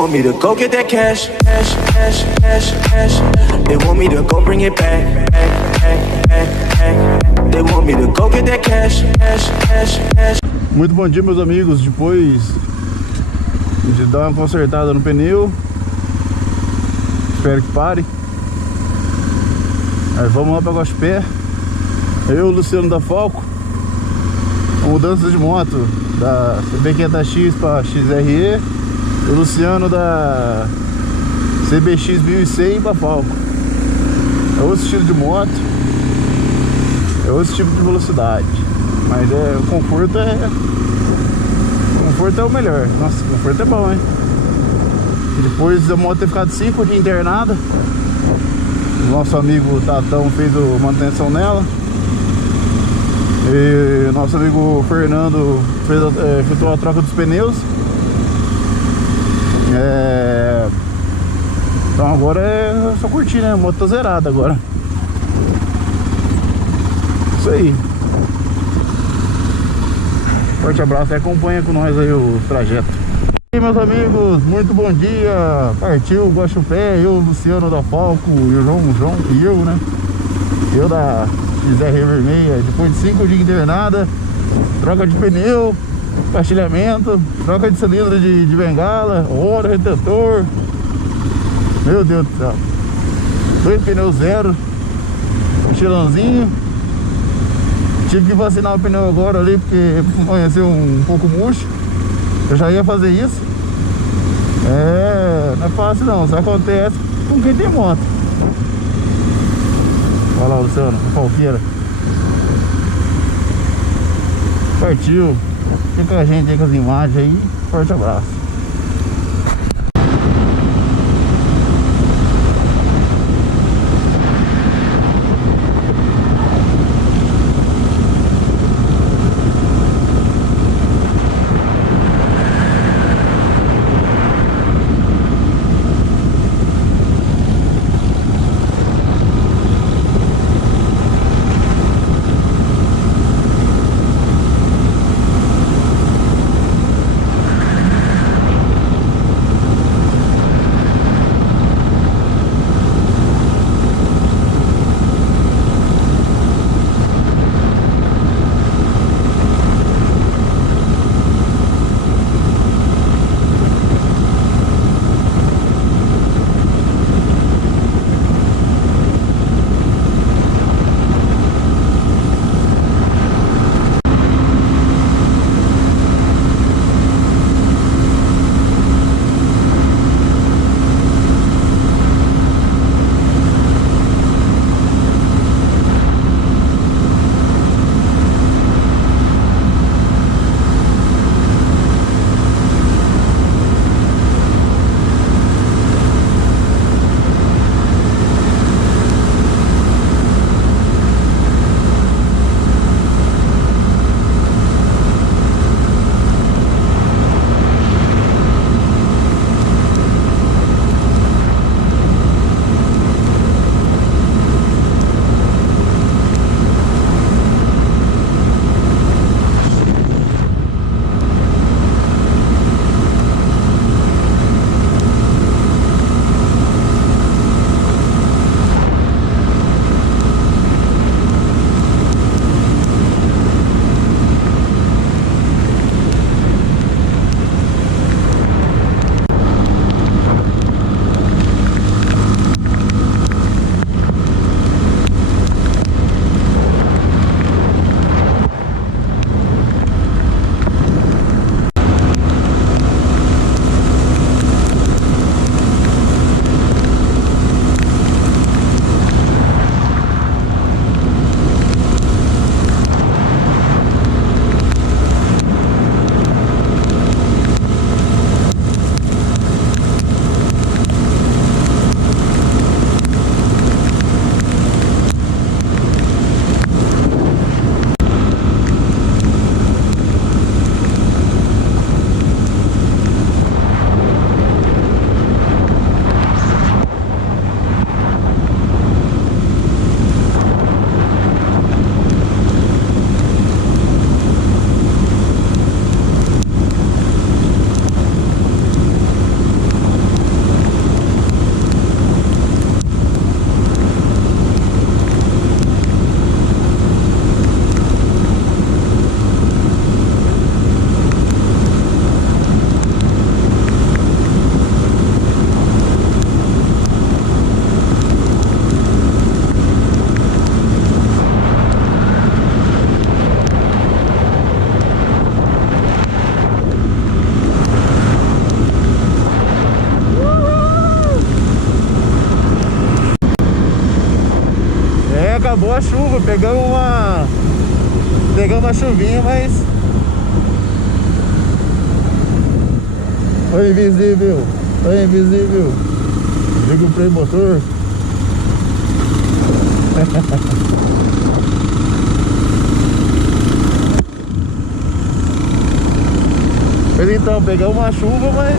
want me to go get that cash, cash, cash, cash, cash. They want me to go bring it back, back, back, back, back. They want me to go get that cash, cash, cash, cash. Muito bom dia, meus amigos. Depois de dar uma consertada no pneu, espero que pare. Aí vamos lá para Guaxupé. Eu, Luciano da Falco, mudança de moto da CB500X para XRE, o Luciano da CBX 1100 para Falco. É outro estilo de moto, é outro tipo de velocidade, mas o conforto é o melhor. Nossa, o conforto é bom, hein? E depois da moto ter ficado 5 dias internada, o nosso amigo Tatão fez a manutenção nela. E nosso amigo Fernando efetuou a troca dos pneus. Então agora é só curtir, né? A moto tá zerada agora. Isso aí. Forte abraço e acompanha com nós aí o trajeto. E aí, meus amigos, muito bom dia. Partiu Guaxupé, eu, Luciano da Falco e o João e eu, né? Eu da XR vermelha, depois de 5 dias internada, troca de pneu, pastilhamento, troca de cilindro de bengala, óleo, retentor. Meu Deus do céu. 2 pneus zero, mochilãozinho. Tive que vacinar o pneu agora ali, porque amanheceu um pouco murcho. Eu já ia fazer isso. Não é fácil não, só acontece com quem tem moto. Olha lá, Luciano, a falqueira. Partiu. Fica com a gente aí com as imagens aí. Forte abraço. acabou a chuva, pegamos uma chuvinha, mas foi invisível, foi invisível. Liga o freio motor. Mas então, pegamos uma chuva, mas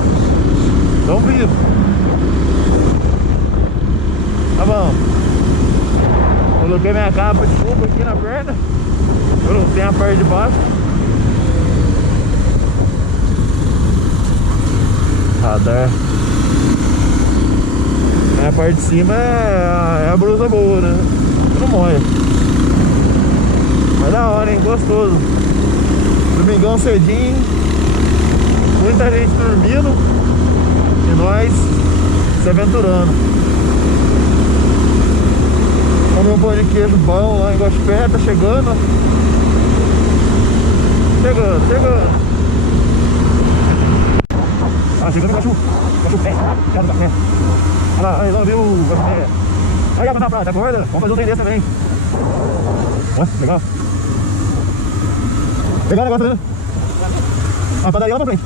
estamos vivos. Tá bom. Coloquei minha capa de chuva aqui na perna. Eu não tenho a parte de baixo. Radar. A parte de cima é a blusa boa, né? Não molha. Mas da hora, hein? Gostoso. Domingão cedinho. Muita gente dormindo. E nós se aventurando. Comer um pão de queijo bom lá em Guaxupé. Tá chegando. Chegando. Ah, chegando o Guaxupé. Quero café. Olha lá, aí, viu o Guaxupé. Aí, ó, na prata, acorda? Vamos fazer um trem desse também. Olha, legal. Legal o negócio, né? A padaria lá pra frente.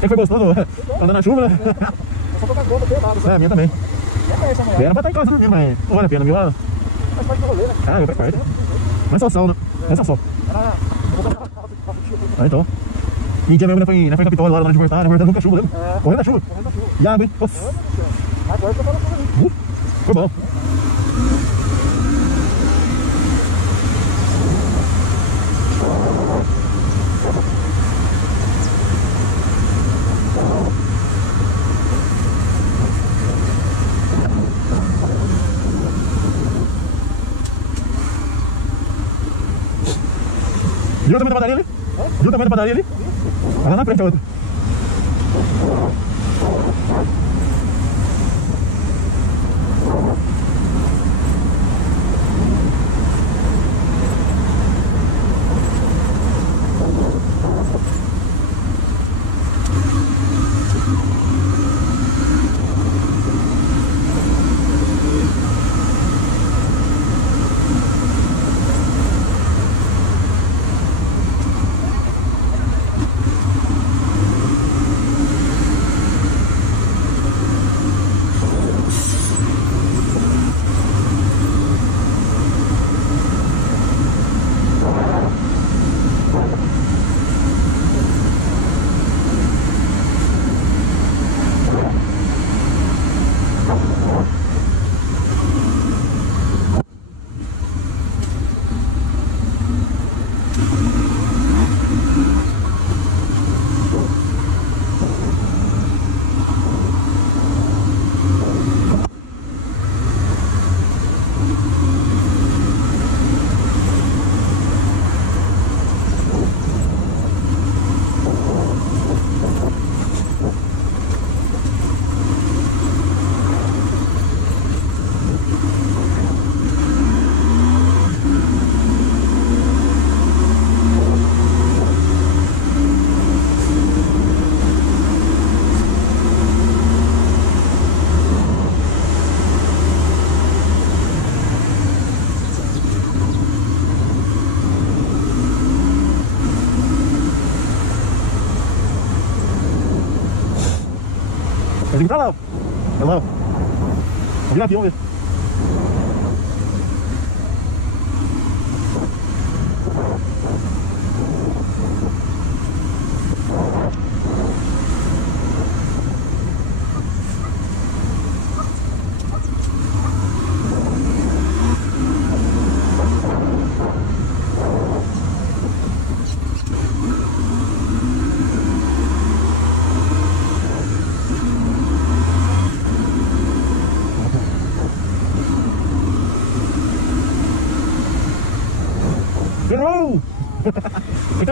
Quem foi gostoso? Andando na chuva, né? Só tô com a conta pelada. É, a minha também. E é essa, mulher? Pena pra estar em casa dormindo, mas não vale a pena, viu? Faz parte do rolê, né? Ah, eu faz parte. Mas só sol, né? É só sol. Ah, então. E tinha mesmo, né? Foi em Capitólio, lá de Portar, né? Correndo com a chuva, lembra? É. Correndo a chuva. Correndo a chuva. E água, hein? Nossa. Agora eu tô falando pra mim. Foi bom. Viu o tamanho da padaria ali? Viu o tamanho da padaria ali? Vai lá na frente a outra. Mas tem que tá lá, ó. É lá, ó. Vamos virar aqui, vamos ver.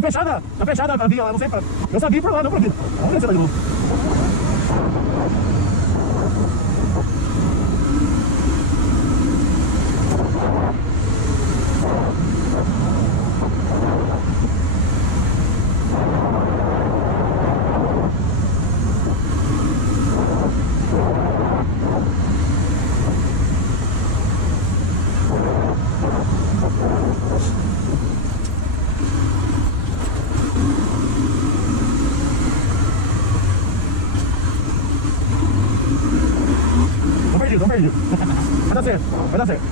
Tá fechada a via lá, não sei pra... Eu sabia ir por lá, não por aqui. Vamos descer lá de novo. Tô perdido. Vai dar certo, vai dar certo.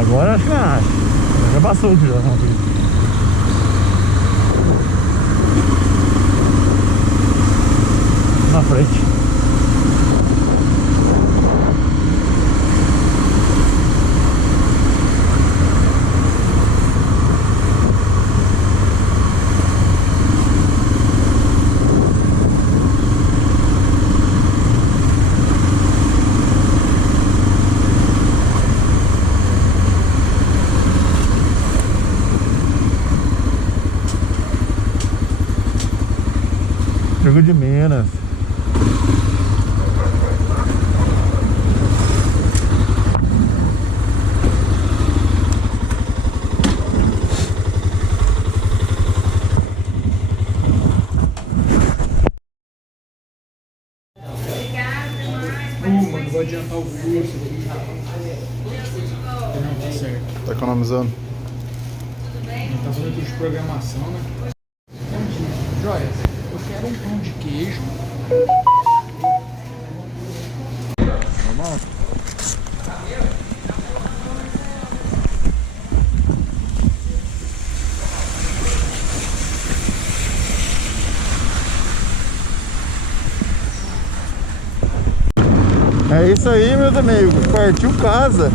Agora acho que já passou aqui já. Na frente. Jogo de Minas. Mano, vou adiantar o curso aqui. Não, tá certo. Tá economizando? Tá fazendo tudo de programação, né? Joia, eu quero um pão de queijo. Tá bom? É isso aí, meus amigos. Partiu casa.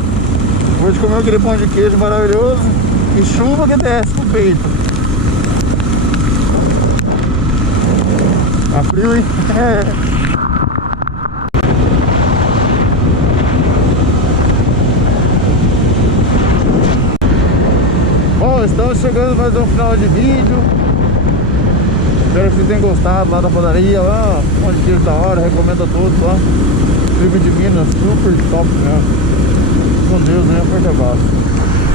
Hoje comer aquele pão de queijo maravilhoso e chuva que desce no peito. Tá frio, hein? Bom, estamos chegando mais um final de vídeo. Espero que vocês tenham gostado lá da padaria. Lá, um monte de queijo da hora, recomendo a todos lá. Trigo de Minas, super top, né? Com Deus, né? Forte abraço.